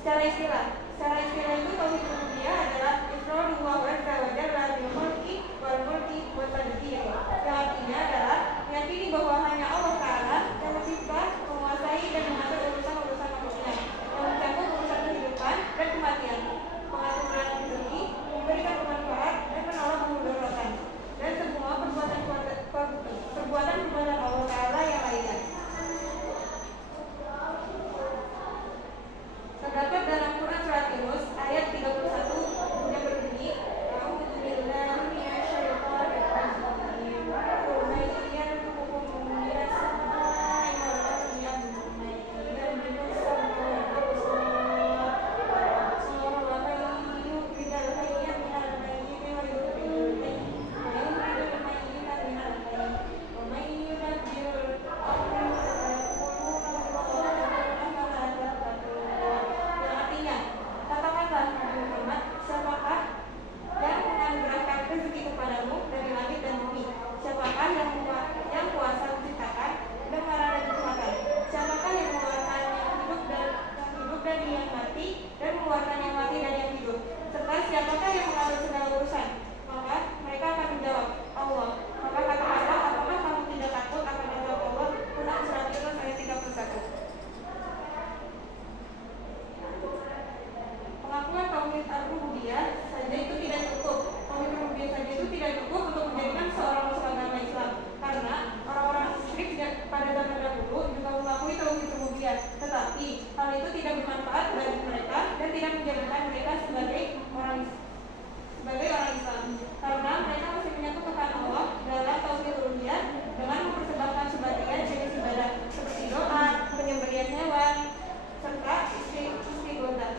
Secara istilah itu tauhid rububiyah adalah ifradullah azza wa jalla bil khalqi wal mulki wa tadbir. Yang artinya adalah meyakini bahwa hanya Allah Ta'ala yang mencipta, menguasai dan mengatur urusan-urusan manusia, yang mencakup urusan kehidupan dan kematian, pengaturan rezeki, memberikan bermanfaat dan menolak memudaratkan, dan semua perbuatan Allah Ta'ala yang lainnya. Terdapat dalam Quran surat Yunus ayat 31 yang berbunyi, A'udzu billahi minasyaitonir rajim. Qul may yarzuqukum minas samaa'i wal ardi am may yamliku as-sam'a wal absara wa may yukhrijul hayya minal mayyiti wa yukhrijul mayyita minal hayy wa may yudabbirul amra fasayaquluna Allaha afala tattaqun. Yang artinya, katakanlah Nabi Muhammad, siapakah yang menganugerahkan rezeki kepadamu dari langit dan bumi? Siapakah yang kuasa menciptakan dan melarang makan? Siapakah yang mengeluarkan yang hidup dari yang mati dan mengeluarkan yang mati dari yang hidup? Serta siapakah yang mengatur segala urusan? Maka mereka akan menjawab, Allah. Maka katakanlah, apakah kamu tidak takut akan azab Allah? Quran surat Yunus ayat 31. Pengakuan tauhid ar-rububiyah saja itu tidak cukup. Tauhid rububiyah saja itu tidak cukup untuk menjadikan seorang masuk agama Islam. Karena orang-orang musyrik pada zaman dahulu juga mengakui tauhid rububiyah, tetapi hal itu tidak bermanfaat bagi mereka dan tidak menjadikan mereka sebagai orang Islam. Karena mereka masih menyekutukan Allah dalam tauhid rububiyah dengan mempersembahkan sebagian jenis ibadah seperti doa, penyembelihan hewan, serta istighothah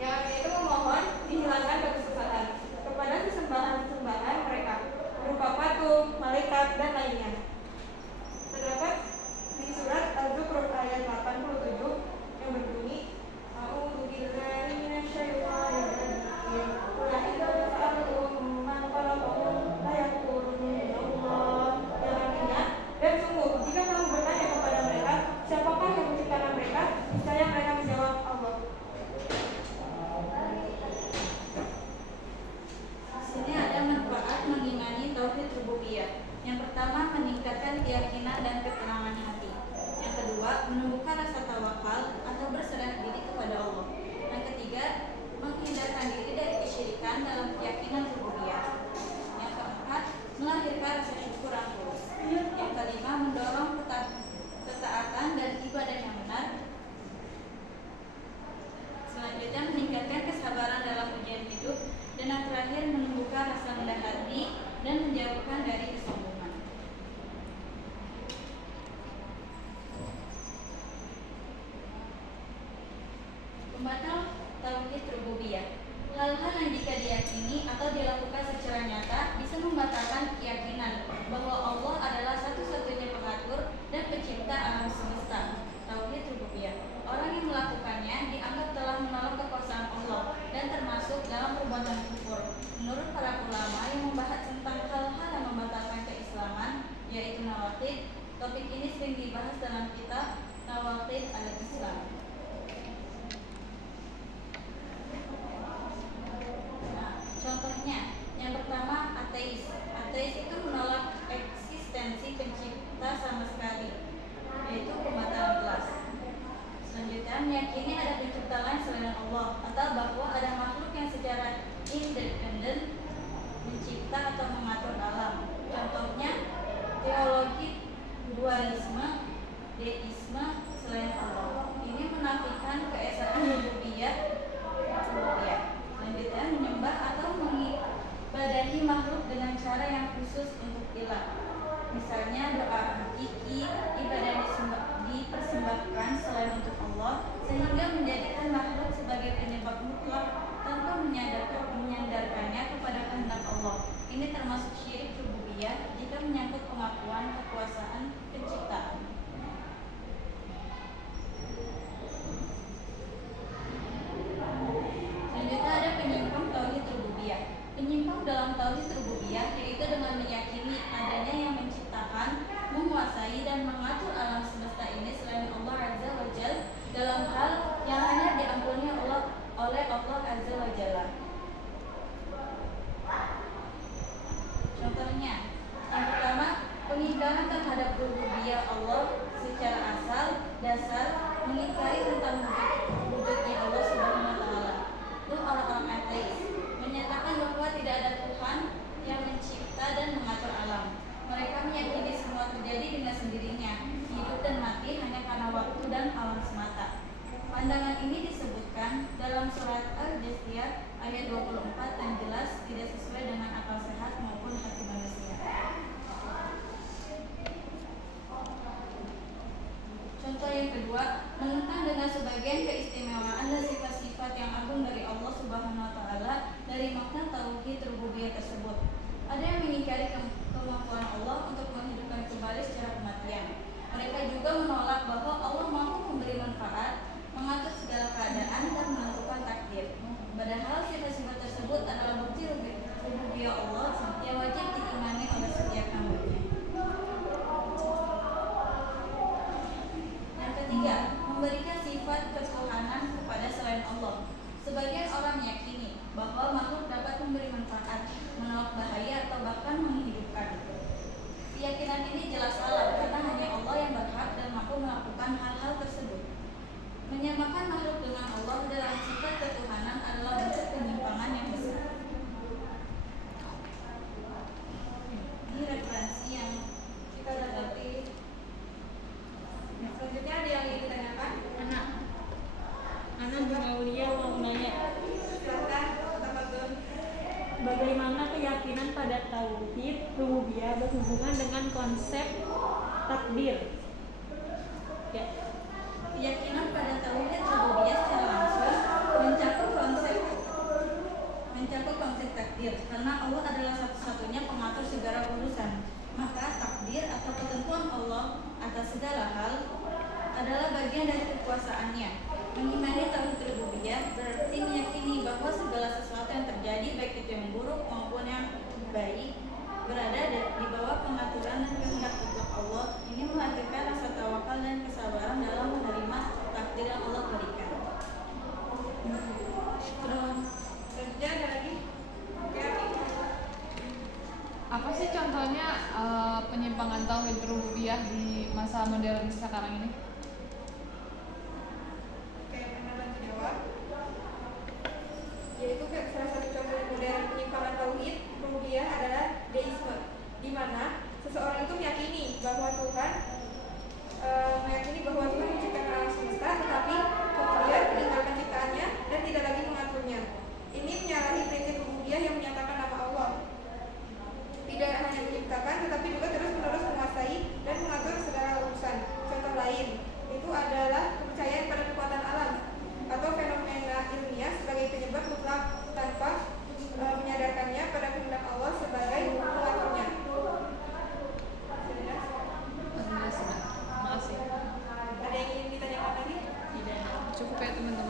yang artinya itu memohon dihilangkan kesesatan kepada sesembahan mereka berupa patung, malaikat, dan lainnya. Terdapat di surat Az-Zukhruf ayat 87 yang berbunyi, A'udzu billahi minasyaitonir rajim. Qul in sa'altum man khalaqakum la yaqulunna Allah. Yang artinya, dan sungguh jika kamu bertanya kepada mereka, siapakah yang menciptakan mereka? Niscaya mereka menjawab, Allah. Di sini ada manfaat mengimani tauhid rububiyah. Yang pertama, meningkatkan keyakinan dan ketenangan hati. Yang kedua, menumbuhkan rasa tawakal atau berserah diri kepada Allah. Yang ketiga, menghindarkan diri dari kesyirikan dalam keyakinan rububiyah. Yang keempat, melahirkan rasa syukur yang tulus. Yang kelima, mendorong ketaatan dan ibadah yang benar. Selanjutnya, meningkatkan kesabaran dalam ujian hidup. Dan yang terakhir, menumbuhkan rasa rendah hati dan menjauhkan dari kesombongan. Pembatal tauhid rububiyah. Hal-hal yang jika diyakini atau dilakukan secara nyata bisa membatalkan keyakinan bahwa Allah adalah satu-satunya pengatur dan pencipta alam semesta. Tauhid rububiyah. Orang yang melakukannya dianggap telah menolak kekuasaan Allah dan termasuk dalam perbuatan kufur. Menurut para ulama yang membahas tentang hal-hal yang membatalkan keislaman, yaitu nawaqid, topik ini sering dibahas dalam kitab Nawaqid al-Islam. Contohnya, yang pertama ateis. Ateis itu menolak eksistensi pencipta sama sekali, yaitu pembatalan kelas. Selanjutnya, meyakini ada pencipta lain selain Allah atau bahwa ada makhluk yang secara independen mencipta atau mengatur alam. Contohnya, teologi dualisme, deisme selain Allah. Ini menafikan keesaan rububiyah. Selanjutnya, menyembah atau mengibadahi makhluk dengan cara yang khusus untuk ilah. Misalnya doa hakiki, ibadah dipersembahkan selain untuk Allah, sehingga menjadikan makhluk sebagai penyebab mutlak tanpa menyandarkannya kepada kehendak Allah. Ini termasuk syirik rububiyah jika menyangkut pengakuan kekuasaan penciptaan. Selanjutnya ada penyimpang tauhid rububiyah. Penyimpang dalam tauhid rububiyah yaitu dengan meyakini adanya yang menciptakan, menguasai dan mengatur alam semesta ini selain Allah Azza wa mengingkari tentang wujudnya Allah Subhanahu wa taala. Dan orang-orang ateis menyatakan bahwa tidak ada Tuhan yang mencipta dan mengatur alam. Mereka meyakini semua terjadi dengan sendirinya, hidup dan mati hanya karena waktu dan alam semata. Pandangan ini disebutkan dalam surat Al-Jathiyah ayat 24 dan jelas tidak sesuai dengan akal sehat maupun hati manusia. Contoh yang kedua, menentang dengan sebagian keistimewaan dan sifat-sifat yang agung dari Allah Subhanahu wa taala dari makna tauhid rububiyah tersebut. Ada yang mengingkari kemampuan Allah untuk menghidupkan kembali secara kematian. Mereka juga menolak bahwa Allah mampu memberi manfaat, mengatur segala keadaan dan menentukan takdir. Padahal sifat-sifat tersebut adalah bukti rububiyah Allah yang wajib diimani oleh setiap hambanya. Yang ketiga, memberikan sifat ketuhanan kepada selain Allah. Sebagian orang meyakini bahwa makhluk dapat memberi manfaat, menolak bahaya atau bahkan menghidupkan. Keyakinan ini jelas salah karena hanya Allah yang berhak dan mampu melakukan hal-hal tersebut. Menyamakan makhluk dengan Allah dalam sifat ketuhanan adalah bentuk penyimpangan yang besar. Ini referensi yang Kita dapati. Selanjutnya ada yang ingin ditanyakan? Anak Bung Aulia mau nanya, Silakan, tafadhol. bagaimana keyakinan pada tauhid rububiyah berhubungan dengan konsep takdir? Ya. keyakinan pada tauhid rububiyah secara langsung mencakup konsep takdir karena Allah adalah satu-satunya pengatur segala urusan. Maka takdir atau ketentuan Allah atas segala hal adalah bagian dari kekuasaannya. Mengimani tauhid rububiyah berarti meyakini bahwa segala sesuatu yang terjadi, baik itu yang buruk maupun yang baik, berada di bawah pengaturan dan kehendak untuk Allah. Ini melahirkan rasa tawakal dan kesabaran dalam menerima takdir yang Allah berikan. Selanjutnya ada lagi? Ya, Apa sih contohnya penyimpangan tauhid rububiyah di masa modern sekarang ini? Oke, pernah bantu jawab. Yaitu salah satu contoh modern penyimpangan tauhid rububiyah adalah deisme, di mana seseorang itu meyakini bahwa Tuhan menciptakan alam semesta, tetapi kemudian meninggalkan ciptaannya dan tidak lagi mengaturnya. Ini menyalahi prinsip rububiyah yang menyatakan nama Allah. Tidak hanya menciptakan, tetapi juga terus-menerus menguasai dan mengatur segala urusan. Contoh lain itu adalah kepercayaan pada kekuatan alam atau fenomena ilmiah sebagai penyebab mutlak tanpa menyadarkannya pada kehendak Allah sebagai pengaturnya. Terima kasih. Ada yang ingin ditanyakan lagi? Cukup ya teman-teman.